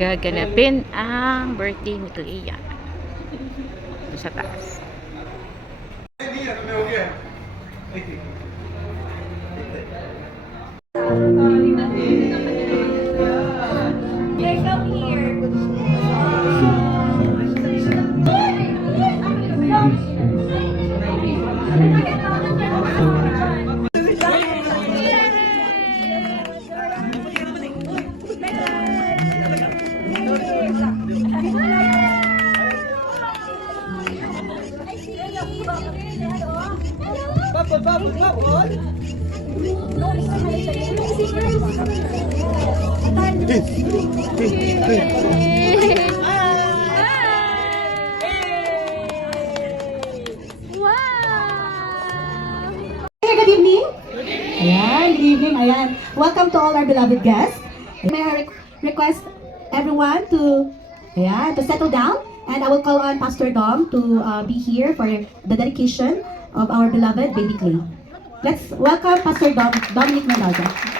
gaganapin ang birthday ni Clea. Sa taas. They come good evening. Ayan, good evening. Ayan. Welcome to all our beloved guests. May I re- request everyone to, ayan, to settle down. And I will call on Pastor Dom to uh, be here for the dedication of our beloved baby Clay. Let's welcome Pastor Dom, Dominic Mendoza.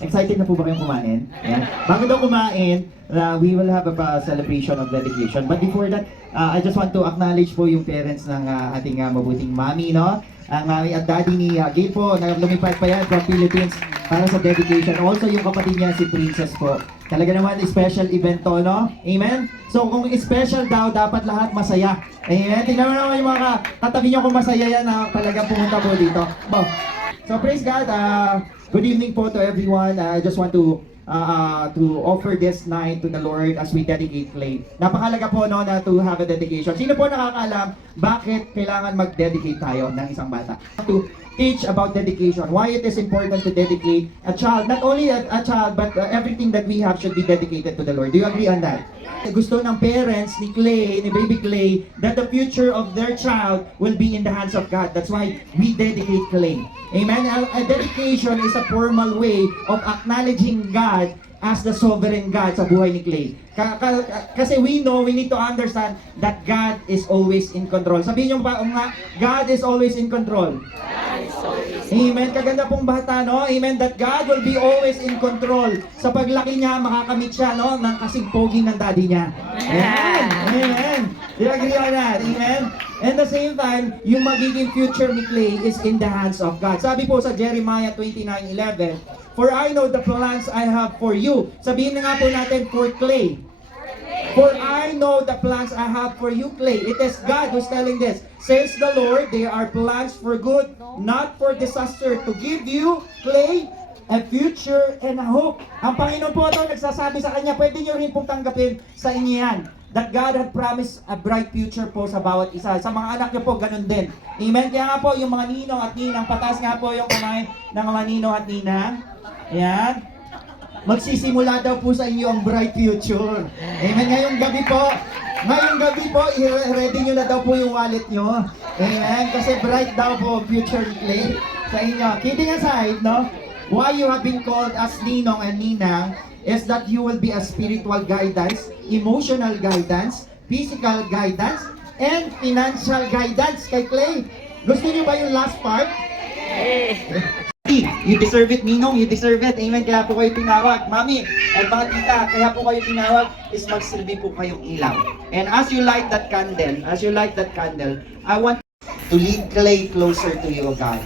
Excited na po ba kayong kumain? Ayan. Bago daw kumain, uh, we will have a uh, celebration of dedication. But before that, uh, I just want to acknowledge po yung parents ng uh, ating uh, mabuting mami, no? Ang mami at daddy ni uh, Gail po, na lumipad pa yan from Philippines para sa dedication. Also yung kapatid niya, si Princess po. Talaga naman, special event to, no? Amen? So kung special daw, dapat lahat masaya. Amen? Tingnan mo naman yung mga katabi niyo kung masaya yan na talagang pumunta po dito. Bo. So praise God. Uh, good evening po to everyone. I just want to uh, uh, to offer this night to the Lord as we dedicate clay. Napakalaga po no na to have a dedication. Sino po nakakaalam bakit kailangan mag-dedicate tayo ng isang bata? To teach about dedication. Why it is important to dedicate a child. Not only a, a child but uh, everything that we have should be dedicated to the Lord. Do you agree on that? Gusto ng parents ni Clay, ni baby Clay, that the future of their child will be in the hands of God. That's why we dedicate Clay. Amen? A, a dedication is a formal way of acknowledging God as the sovereign God sa buhay ni Clay. Ka- ka- kasi we know, we need to understand that God is always in control. Sabihin niyo pa, um, nga, God is always in control. Amen. Kaganda pong bata, no? Amen. That God will be always in control. Sa paglaki niya, makakamit siya, no? Ng kasing pogi ng daddy niya. Amen. Amen. Do you agree on that? Amen. And the same time, yung magiging future ni Clay is in the hands of God. Sabi po sa Jeremiah 29:11, For I know the plans I have for you. Sabihin na nga po natin, for Clay. For I know the plans I have for you, Clay. It is God who's telling this. Says the Lord, they are plans for good, not for disaster, to give you, Clay, a future and a hope. Ang Panginoon po ito nagsasabi sa kanya, pwede nyo rin pong tanggapin sa inyo yan. That God had promised a bright future po sa bawat isa. Sa mga anak niyo po, ganun din. Amen? Kaya nga po, yung mga ninong at ninang, patas nga po yung kamay ng mga ninong at ninang. Ayan magsisimula daw po sa inyo ang bright future. Amen. Ngayong gabi po, ngayong gabi po, i-ready nyo na daw po yung wallet nyo. Amen. Kasi bright daw po future play sa inyo. Kidding aside, no? Why you have been called as Ninong and Ninang is that you will be a spiritual guidance, emotional guidance, physical guidance, and financial guidance kay Clay. Gusto niyo ba yung last part? You deserve it, Ninong. You deserve it. Amen. Kaya po kayo tinawag. Mami, at mga tita, kaya po kayo tinawag is magsilbi po kayong ilaw. And as you light that candle, as you light that candle, I want to lead clay closer to you, O God.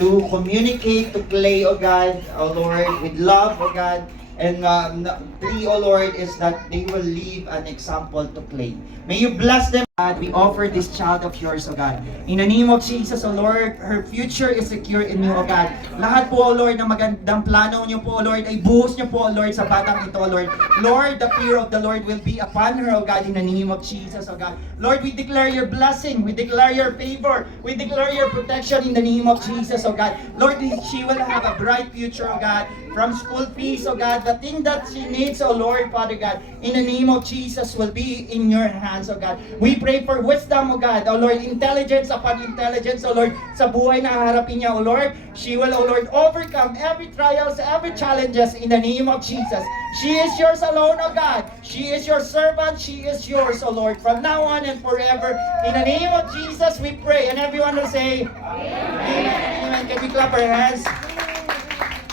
To communicate to clay, O God, O Lord, with love, O God. And uh, three, O Lord, is that they will leave an example to clay. May you bless them, God. We offer this child of yours, O God. In the name of Jesus, O Lord, her future is secure in you, O God. Lahat po, O Lord, ng magandang plano niyo po, O Lord, ay buhos niyo po, O Lord, sa batang ito, O Lord. Lord, the fear of the Lord will be upon her, O God, in the name of Jesus, O God. Lord, we declare your blessing. We declare your favor. We declare your protection in the name of Jesus, O God. Lord, she will have a bright future, O God, from school fees, O God. The thing that she needs, O Lord, Father God, in the name of Jesus will be in your hands, O God. We pray for wisdom, O God, O Lord, intelligence upon intelligence, O Lord, sa buhay na haharapin niya, O Lord. She will, O Lord, overcome every trials, every challenges in the name of Jesus. She is yours alone, O God. She is your servant. She is yours, O Lord, from now on and forever. In the name of Jesus, we pray. And everyone will say, Amen. Amen. Can we clap our hands?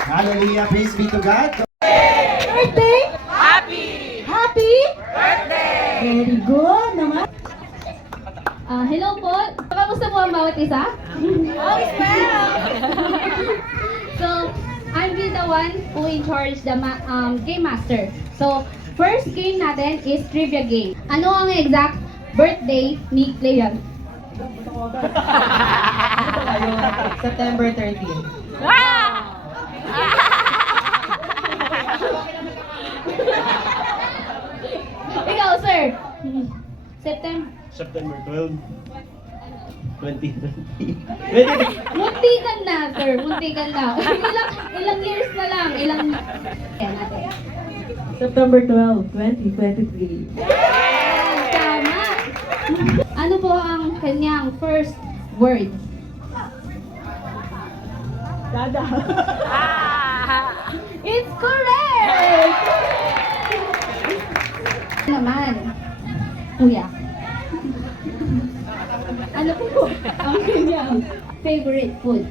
Hallelujah. Praise be to God. Birthday! Happy Very good naman. Ah, hello po. Kamusta po ang bawat isa? So, I'm be the one who in charge the ma- um, game master. So, first game natin is trivia game. Ano ang exact birthday ni Cleon? September 13. Ikaw, sir. September. September 12, 2020. Muntikan na, sir. Muntikan na. ilang, ilang years na lang. Ilang... Ayan natin. September 12, 2023. Tama. Ano po ang kanyang first word? Dada. It's correct! naman, kuya. Favorite food?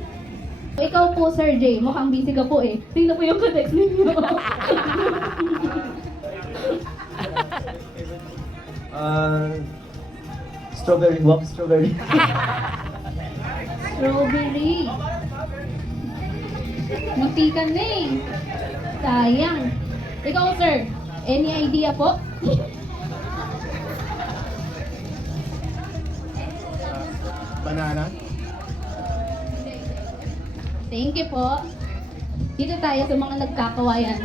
Ikaw po, Sir J, mukhang busy ka po eh. Sino po yung katext ninyo? Uh, strawberry walk, strawberry. Strawberry. Muntikan na eh. Sayang. Ikaw, sir, any idea po? Banana. Thank you po. Dito tayo sa mga nagkakawayan.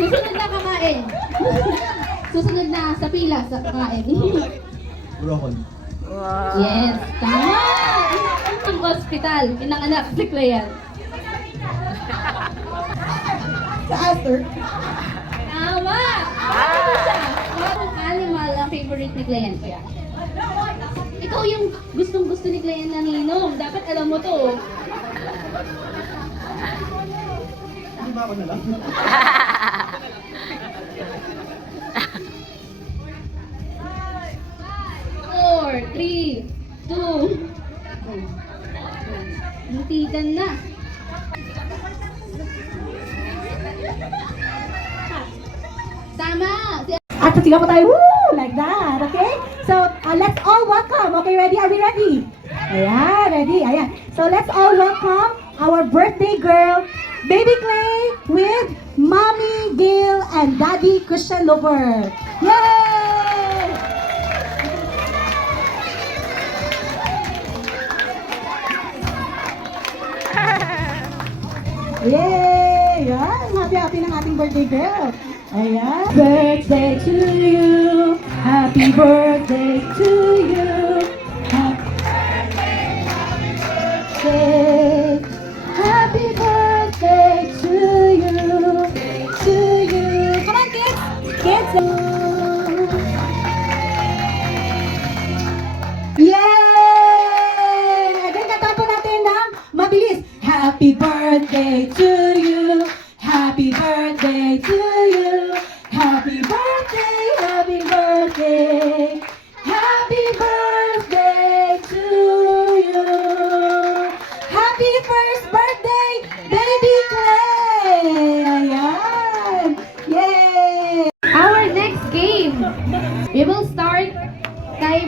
Susunod na kakain. Susunod na sa pila sa kakain. Broccoli. yes, tama! Ang hospital, inanganak si Clean. Sa Aster. Tama! Anong animal ang favorite ni Clean? Kuya? Ikaw yung gustong gusto ni Clean na ninom. Dapat alam mo to. Hindi ba ako na lang? Four, three, two. Muntitan na. Tama! At sigaw po tayo, woo! All welcome. Okay, ready? Are we ready? Ayan, ready. Ayan. So, let's all welcome our birthday girl, Baby Clay, with Mommy Gail and Daddy Christian Lover. Yay! Yay! Yan, happy-happy ng ating birthday girl. Ayan. Birthday to you. Happy birthday to you. Birthday.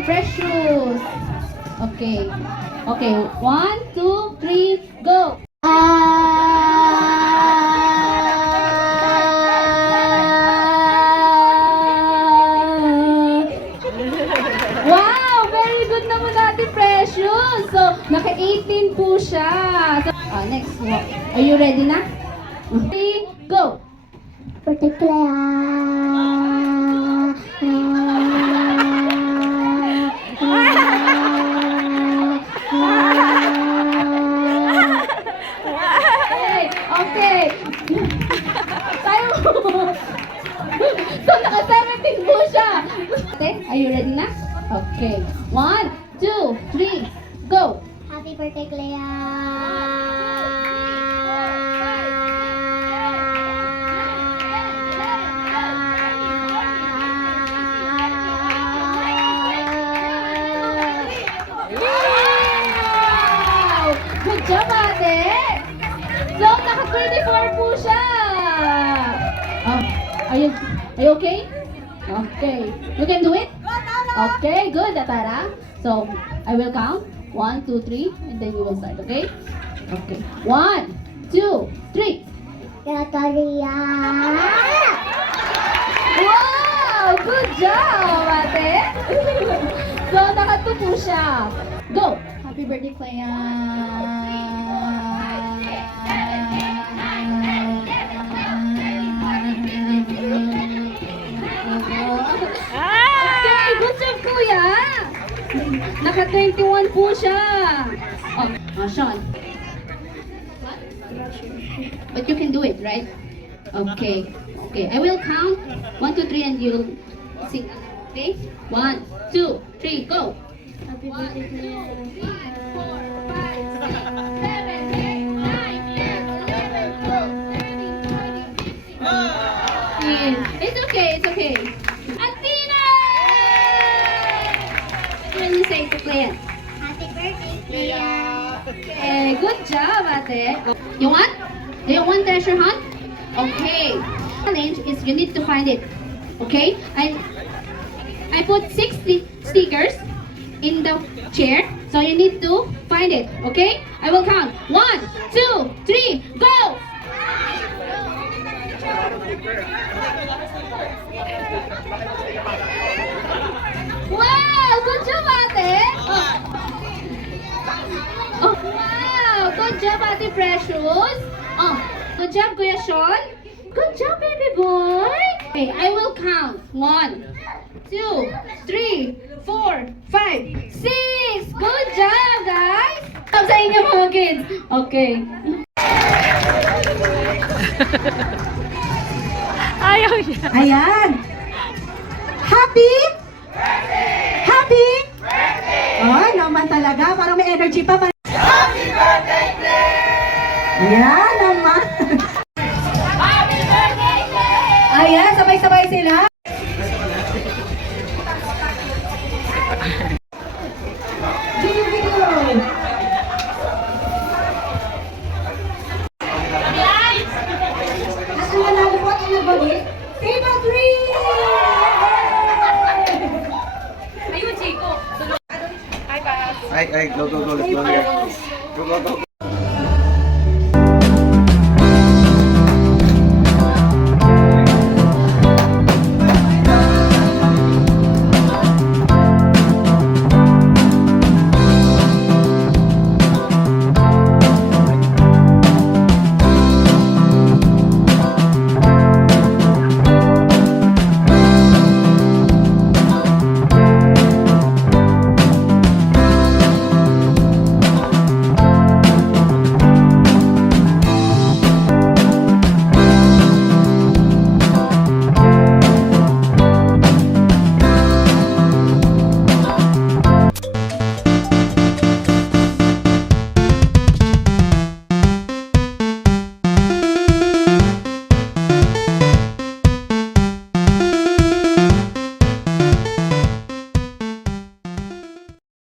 Kay Precious. Okay. Okay, one, two, three, go! Wow! Very good naman natin, Precious! So, naka-18 po siya. So, ah, next. Are you ready na? Three, go! Okay, okay. Tayo So, naka-17 po siya. Okay, are you ready na? Okay. One, two, three, go! Happy birthday, Clea! Wow! Good job, ate! So, naka-24 po siya! Oh, are you, are you okay? Okay. You can do it? Okay, good, Atara. So, I will count. One, two, three, and then you will start, okay? Okay. One, two, three. Wow! Good job, ate! so, nakatupo siya. Go! Happy birthday, Clea! Naka-21 po siya. Oh, oh Sean. What? But you can do it, right? Okay. Okay, I will count. One, two, three, and you'll sing. Okay? One, two, three, go. One, two, good job, ate. You want? Do you want treasure hunt? Okay. Challenge is you need to find it. Okay? I I put six stickers in the chair, so you need to find it. Okay? I will count. One, two, three, go! Wow! Good job, ate! Oh. Oh! Good job, Ate Precious. Oh, good job, Kuya Sean. Good job, baby boy. Okay, I will count. One, two, three, four, five, six. Good job, guys. Up sa inyo, mga kids. Okay. Ayaw niya. Ayan. Happy? Happy? Ay, naman talaga. Parang may energy pa. Happy birthday, Ayan naman. Happy birthday, Clay! Ayan, sabay-sabay sila.